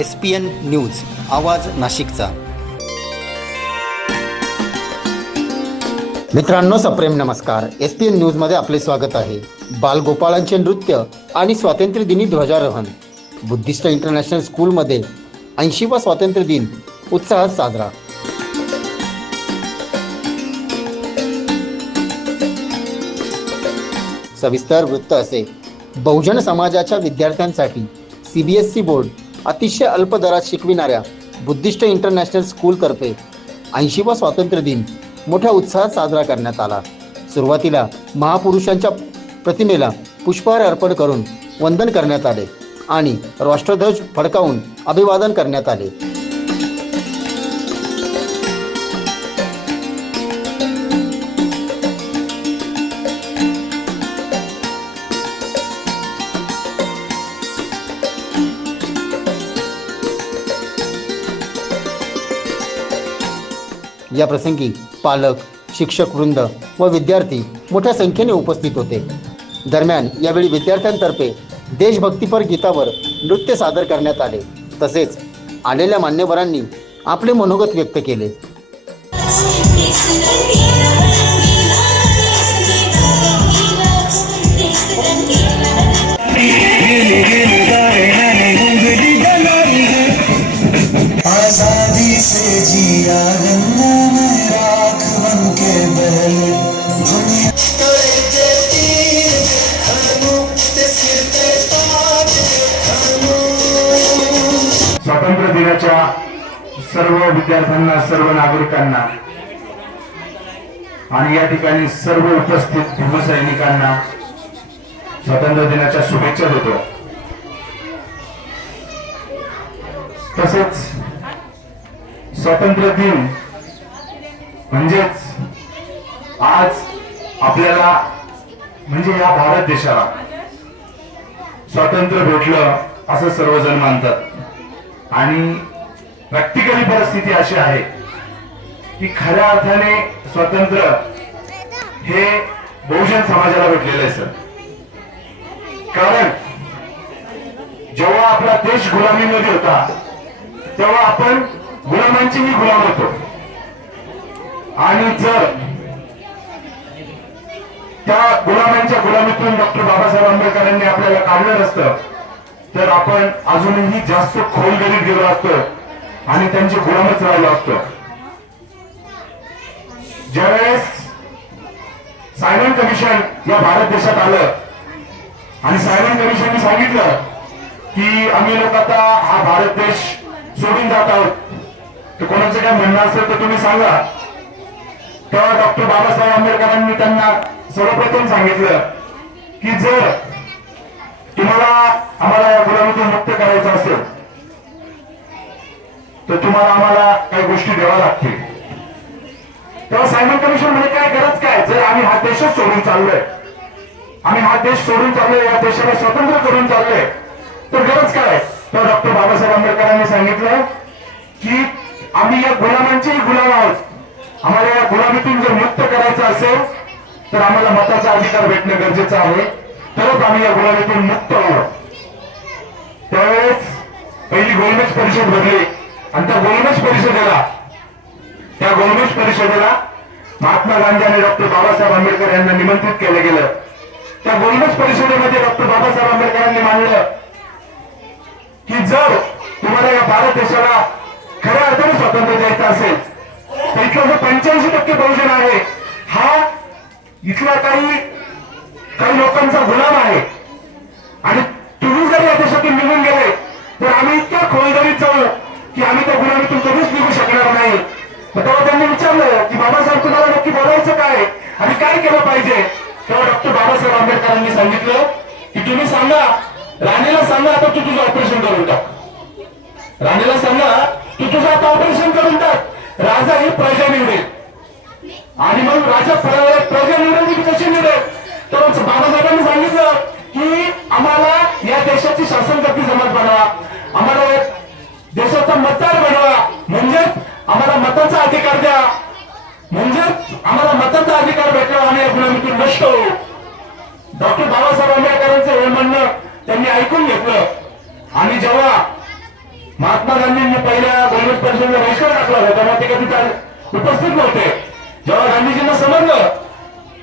SPN news आवाज नाशिकचा। मित्रांनो, सप्रेम नमस्कार। SPN न्यूजमध्ये आपले स्वागत आहे। बालगोपाळांचे नृत्य आणि स्वातंत्र्य दिनी ध्वजारोहण। बुद्धिस्ट इंटरनॅशनल स्कूलमध्ये 80वा स्वातंत्र्य दिन उत्साहात साजरा। सविस्तर वृत्त असे। बहुजन समाजाच्या विद्यार्थ्यांसाठी CBSE बोर्ड अतिशय अल्प दरात शिकविणाऱ्या बुद्धिस्ट इंटरनॅशनल स्कूलतर्फे 80वा स्वातंत्र्य दिन मोठ्या उत्साहात साजरा करण्यात आला। सुरुवातीला महापुरुषांच्या प्रतिमेला पुष्पहार अर्पण करून वंदन करण्यात आले आणि राष्ट्रध्वज फडकावून अभिवादन करण्यात आले। या प्रसंगी पालक, शिक्षक वृंद व विद्यार्थी मोठ्या संख्येने उपस्थित होते। दरम्यान यावेळी विद्यार्थ्यांतर्फे देशभक्तीपर गीतावर नृत्य सादर करण्यात आले। तसेच आलेल्या मान्यवरांनी आपले मनोगत व्यक्त केले। आजादी से जिया गंगा में राख बन के बहले दुनिया करते तीर खानों ते सिर पे ताज खानों। स्वातंत्र्य दिनाच्या सर्व विद्यार्थ्यांना, सर्व नागरिकांना आणि या ठिकाणी सर्व उपस्थित भीमसैनिकांना स्वातंत्र्य दिनाच्या शुभेच्छा देतो। तसेच स्वातंत्र्य दिन म्हणजेच आज आपल्याला म्हणजे या भारत देशाला स्वातंत्र्य भेटलं असं सर्वजण मानतात आणि प्रॅक्टिकली परिस्थिती अशी आहे की खऱ्या अर्थाने स्वातंत्र्य हे बहुजन समाजाला भेटलेलं आहे सर। कारण जेव्हा आपला देश गुलामीमध्ये होता तेव्हा आपण गुलामांचेही गुलाम होतो आणि जर त्या गुलामांच्या गुलामीतून डॉक्टर बाबासाहेब आंबेडकरांनी आपल्याला काढलं नसतं तर आपण अजूनही जास्त खोलगरीत गेलो असतो आणि त्यांचे गुलामच राहिलो असतो। ज्यावेळेस सायमन कमिशन या भारत देशात आलं आणि सायमन कमिशनने सांगितलं की आम्ही लोक आता हा भारत देश सोडून जात आहोत, तर कोणाचं काय म्हणणं असेल तर तुम्ही सांगा। तेव्हा डॉक्टर बाबासाहेब आंबेडकरांनी त्यांना सर्वप्रथम सांगितलं की जर तुम्हाला आम्हाला या गुलामीतून मुक्त करायचं असेल तर तुम्हाला आम्हाला काही गोष्टी द्याव्या लागतील। तेव्हा सायमन कमिशन म्हणजे काय गरज काय, जर आम्ही हा देशच सोडून चाललोय, आम्ही हा देश सोडून चाललोय, या देशाला स्वतंत्र करून चाललोय, तर गरज काय? तर डॉक्टर बाबासाहेब आंबेडकरांनी सांगितलं की आम्ही या गुलामांचेही गुलाम आहोत, आम्हाला या गुलामीतून जर मुक्त करायचं असेल तर आम्हाला मताचा अधिकार भेटणं गरजेचं आहे, तरच आम्ही या गुलामीतून मुक्त होऊ। त्यावेळेस पहिली गोलमेज परिषद भरली आणि त्या गोलमेज परिषदेला महात्मा गांधी आणि डॉक्टर बाबासाहेब आंबेडकर यांना निमंत्रित केलं गेलं। त्या गोलमेज परिषदेमध्ये डॉक्टर बाबासाहेब आंबेडकरांनी मांडलं की जर तुम्हाला या भारत देशाला खऱ्या अर्थाने स्वातंत्र्य द्यायचं असेल तर इथला जो 85% बहुजन आहे हा इथला काही लोकांचा गुलाम आहे आणि तुम्ही जर या देशातून निघून गेले तर आम्ही इतक्या खोलदरीत जाऊ की आम्ही त्या गुलामीतून कधीच निघू शकणार नाही। तेव्हा त्यांनी विचारलं की बाबासाहेब तुम्हाला नक्की बोलायचं काय आणि काय केलं पाहिजे? तेव्हा डॉक्टर बाबासाहेब आंबेडकरांनी सांगितलं की तुम्ही सांगा, राणीला सांगा आता तू तुझं ऑपरेशन करून टाक, राणीला सांगा तू तुझं आता ऑपरेशन करून टाक, राजा ही प्रजा निवडेल आणि मग राजा प्रजा निवडेल की कशी निवडेल? तर बाबासाहेबांनी सांगितलं की आम्हाला या देशाची शासनकर्ती जमात बनवा, आम्हाला देशाचा मतदार बनवा, म्हणजेच आम्हाला मताचा अधिकार द्या, म्हणजेच आम्हाला मताचा अधिकार भेटला आणि या गुलामीतून नष्ट होऊ। डॉक्टर बाबासाहेब आंबेडकरांचं हे म्हणणं त्यांनी ऐकून घेतलं आणि जेव्हा महात्मा गांधींनी पहिल्या गोलमेज परिषदेला बहिष्कार टाकला होता तेव्हा ते कधी त्या उपस्थित नव्हते. जेव्हा गांधीजींना समजलं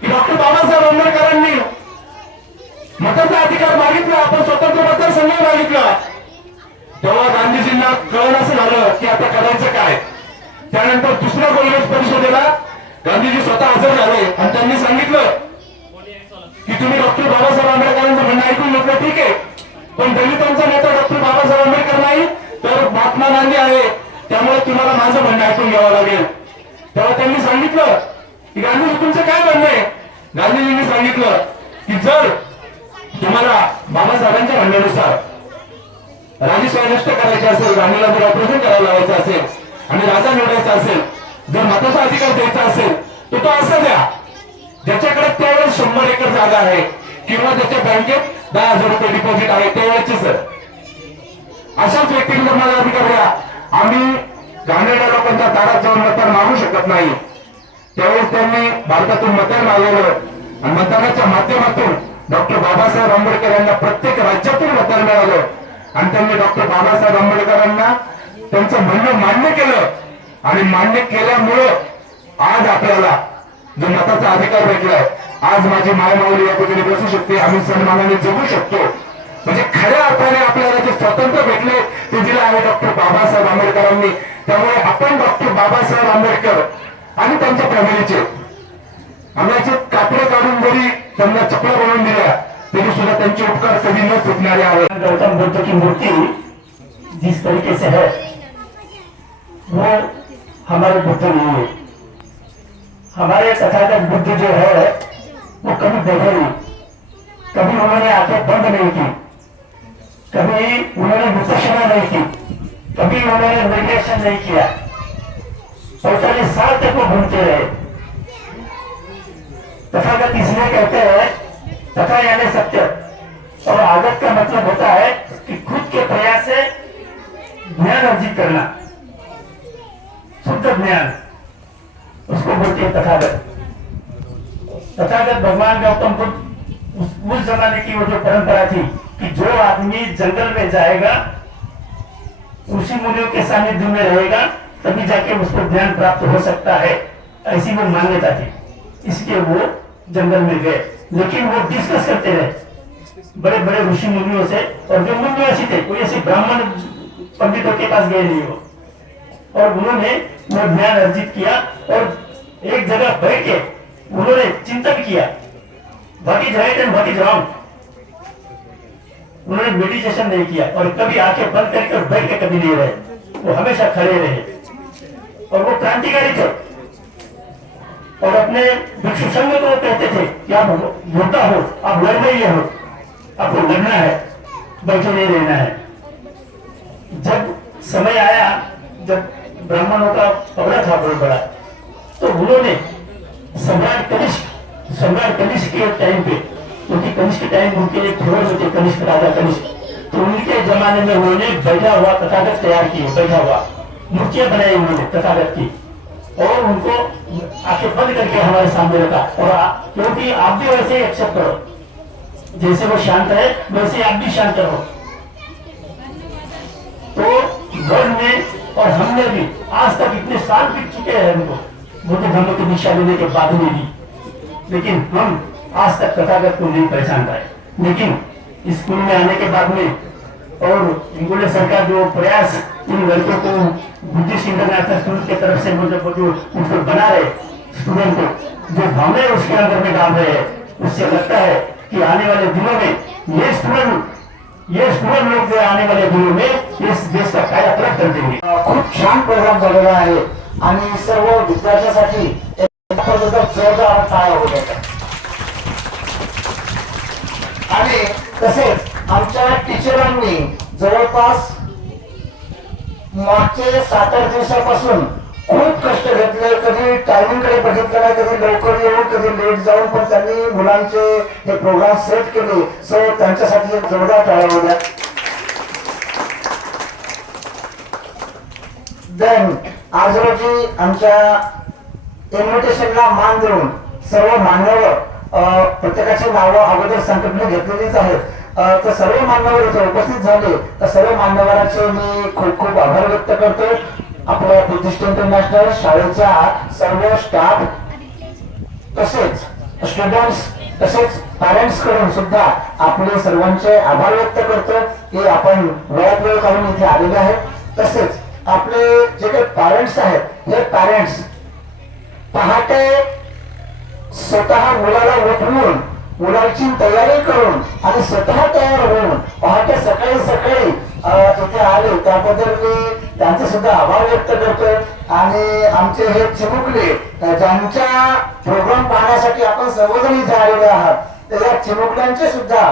की डॉक्टर बाबासाहेब आंबेडकरांनी मताचा अधिकार मागितला, आपण स्वतंत्र मतदारसंघ मागितला, तेव्हा गांधीजींना कळलं असं झालं की आता करायचं काय. त्यानंतर दुसऱ्या गोलमेज परिषदेला गांधीजी स्वतः हजर झाले आणि त्यांनी सांगितलं की तुम्ही डॉक्टर बाबासाहेब आंबेडकरांचं म्हणणं ऐकून घेतलं, ठीक आहे, पण दलितांचा नेता डॉक्टर बाबासाहेब आंबेडकर नाही तर महात्मा गांधी आहे, त्यामुळे तुम्हाला माझं म्हणणं ऐकून घ्यावं लागेल. तेव्हा त्यांनी सांगितलं की गांधीजी तुमचं काय म्हणणं आहे. गांधीजींनी सांगितलं की जर तुम्हाला बाबासाहेबांच्या म्हणण्यानुसार राजेशाही नष्ट करायची असेल, राणीला जर ऑपरेशन करायला लावायचं असेल आणि राजा निवडायचा असेल, जर मताचा अधिकार द्यायचा असेल तर तो असं द्या ज्याच्याकडे त्यावेळेस 100 एकर जागा आहे किंवा ज्याच्या बँकेत 10,000 रुपये डिपॉझिट आहे त्यावेळेचे सर अशाच व्यक्तीला जर मला अधिकार द्या. आम्ही घाणेरड्या लोकांच्या दारात जाऊन मतदान मागू शकत नाही. त्यावेळेस त्यांनी भारतातून मतदान मागवलं आणि मतदानाच्या माध्यमातून डॉक्टर बाबासाहेब आंबेडकर यांना प्रत्येक राज्यातून मतदान मिळालं आणि त्यांनी डॉक्टर बाबासाहेब आंबेडकरांना त्यांचं म्हणणं मान्य केलं आणि मान्य केल्यामुळं आज आपल्याला जो मताचा अधिकार भेटलाय, आज माझी मायमाऊली या ठिकाणी बसू शकते, आम्ही सन्मानाने जगू शकतो. म्हणजे खऱ्या अर्थाने आपल्याला जे स्वातंत्र्य भेटले ते दिलं आहे डॉक्टर बाबासाहेब आंबेडकरांनी. त्यामुळे आपण डॉक्टर बाबासाहेब आंबेडकर आणि त्यांच्या फॅमिलीचे आम्हाचे कापडे काढून जरी त्यांना चपला बनवून दिल्या तरी सुद्धा त्यांचे उपकार कधी न फुटणारे आहेत. गौतम बुद्ध की मूर्ति जिस तरीके से है वो हमारे बुद्ध नहीं है. हमारे तथागत बुद्ध जो है वो कभी बैठे नहीं, कभी उन्होंने आंखें बंद नहीं की, कभी उन्होंने विपश्यना नहीं की, कभी उन्होंने मेडिटेशन नहीं किया. 45 साल तक वो घूमते रहे. तथागत इसलिए कहते हैं तथा यानी सत्य, और आगत का मतलब होता है कि खुद के प्रयास से ज्ञान अर्जित करना, शुद्ध ज्ञान, उसको बोलते हैं तथागत. तथागत भगवान गौतम बुद्ध उस जमाने की वो जो परंपरा थी कि जो आदमी जंगल में जाएगा, ऋषि मुनियों के सानिध्य में रहेगा, तभी जाके उसको ज्ञान प्राप्त हो सकता है, ऐसी वो मान्यता थी. इसलिए वो जंगल में गए. लेकिन वो डिस्कस करते रहे बड़े बड़े ऋषि मुनियों से, और जो मुनिवासी थे कोई ऐसे ब्राह्मण पंडितों के पास गए नहीं हो, और उन्होंने वो ज्ञान अर्जित किया और एक जगह बैठ के उन्होंने चिंतन किया, what is right and what is wrong. उन्होंने मेडिटेशन नहीं किया और कभी आंखें बंद करके बैठ के कभी नहीं रहे, वो हमेशा खड़े रहे और वो क्रांतिकारी थे. और अपने भिक्षु संघ को कहते थे कि आप योद्धा हो, आप लड़ने हो, आपको लड़ना है, बैठे नहीं रहना है. जब समय आया, जब ब्राह्मणों का पगड़ा था बहुत बड़ा, तो उन्होंने सम्राट कनिष्क के टाइम पे, क्योंकि कनिष्क के टाइम उनके लिए फेवर होते कनिष्क राजा कनिष्क, तो उनके जमाने में उन्होंने बैठा हुआ तथागत तैयार किए, बैठा हुआ मूर्तियां बनाई उन्होंने तथागत की, और उनको आंखें बंद करके हमारे सामने रखा. और क्योंकि आप भी वैसे ही एक्सेप्ट करो, जैसे वो शांत है वैसे आप भी शांत रहो. तो वर्ल्ड में और हमने भी आज तक इतने साल बीत चुके हैं हमको बुद्ध धर्म की दीक्षा लेने के बाद में भी, लेकिन हम आज तक तथागत को नहीं पहचान पाए. लेकिन स्कूल में आने के बाद में और इंगोले सरकार जो प्रयास इन लड़कों को बुद्धिस्ट इंटरनेशनल स्कूल की तरफ से जो उनको बना रहे स्टूडेंट को, जो भावनाएं उसके अंदर में डाल रहे हैं, उससे लगता है कि आने वाले दिनों में ये स्टूडेंट लोग जो आने वाले दिनों में इस देश का कायाकल्प कर देंगे. खूप छान प्रोग्राम झालेला आहे आणि सर्व विद्यार्थ्यांसाठी जोरदार टाळ्या होत्या. आणि तसेच आमच्या टीचरांनी जवळपास मागचे 7-8 दिवसापासून खूप कष्ट घेतले. कधी टायमिंग कडे बघितलं नाही, कधी लवकर येऊन कधी लेट जाऊन, पण त्यांनी मुलांचे हे प्रोग्राम सेट केले. सो त्यांच्यासाठी एक जोरदार टाळ्या होत्या. देन आज रोजी आमच्या इन्व्हिटेशनला मान देऊन सर्व मान्यवर प्रत्येकाची नावं अगोदर संकल्पने घेतलेलीच आहेत. तर सर्व मान्यवर इथे उपस्थित झाले, तर सर्व मान्यवरांचे मी खूप खूप आभार व्यक्त करतो. आपल्या बुद्धिस्ट इंटरनॅशनल शाळेच्या सर्व स्टाफ तसेच स्टुडंट्स तसेच पॅरेंट्स कडून सुद्धा आपले सर्वांचे आभार व्यक्त करतो की आपण वेळात वेळ काढून इथे आलेले आहेत. तसेच आपले जे काही पॅरेंट्स आहेत हे पॅरेंट्स पहाटे स्वतः मुलाला उठवून मुलाची तयारी करून आणि स्वतः तयार होऊन पहाटे सकाळी सकाळी इथे आले, त्याबद्दल मी त्यांचे सुद्धा आभार व्यक्त करतोय. आणि आमचे हे चिमुकले ज्यांच्या प्रोग्राम पाहण्यासाठी आपण सर्वजण इथे आलेले आहात, तर या चिमुकल्यांचे सुद्धा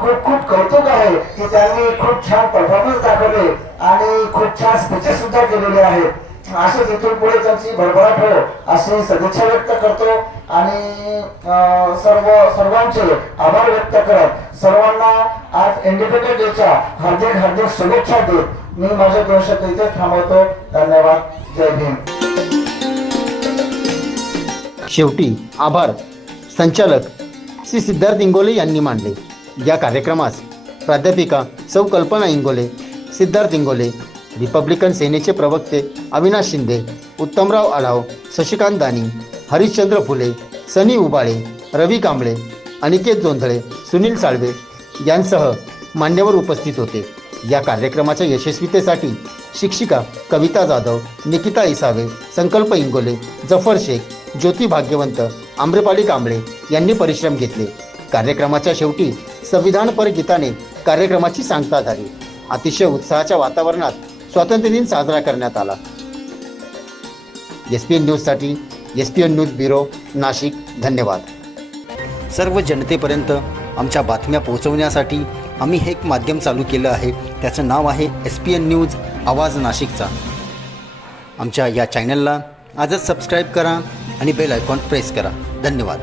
खूप खूप कौतुक आहे की त्यांनी खूप छान परफॉर्मन्स दाखवले आणि खूप छान स्पीचेस सुद्धा केलेले आहेत. असंच इथून पुढे त्यांची भरभराट हो अशी सदिच्छा व्यक्त करतो आणि सर्वांचे आभार व्यक्त करत सर्वांना आज इंडिपेंडन्स डेच्या हार्दिक हार्दिक शुभेच्छा देत मी माझे 2 शब्द इथे थांबवतो. धन्यवाद. जय भीम. शेवटी आभार संचालक श्री सिद्धार्थ इंगोले यांनी मानले. या कार्यक्रमास प्राध्यापिका सौ कल्पना इंगोले, सिद्धार्थ इंगोले, रिपब्लिकन सेनेचे प्रवक्ते अविनाश शिंदे, उत्तमराव आढाव, शशिकांत दानी, हरिश्चंद्र फुले, सनी उबाळे, रवी कांबळे, अनिकेत जोंधळे, सुनील साळवे यांसह मान्यवर उपस्थित होते. या कार्यक्रमाच्या यशस्वीतेसाठी शिक्षिका कविता जाधव, निकिता इसावे, संकल्प इंगोले, जफर शेख, ज्योती भाग्यवंत, आम्रपाली कांबळे यांनी परिश्रम घेतले. कार्यक्रमाच्या शेवटी संविधानपर गीताने कार्यक्रमाची सांगता झाली. अतिशय उत्साहाच्या वातावरणात स्वातंत्र्य दिन साजरा करण्यात आला. SPN न्यूजसाठी SPN न्यूज ब्युरो, नाशिक. धन्यवाद. सर्व जनतेपर्यंत आमच्या बातम्या पोहोचवण्यासाठी आम्ही हे एक माध्यम चालू केलं आहे. त्याचं नाव आहे SPN न्यूज आवाज नाशिकचा. आमच्या या चॅनलला आजच सबस्क्राईब करा आणि बेल आयकॉन प्रेस करा. धन्यवाद.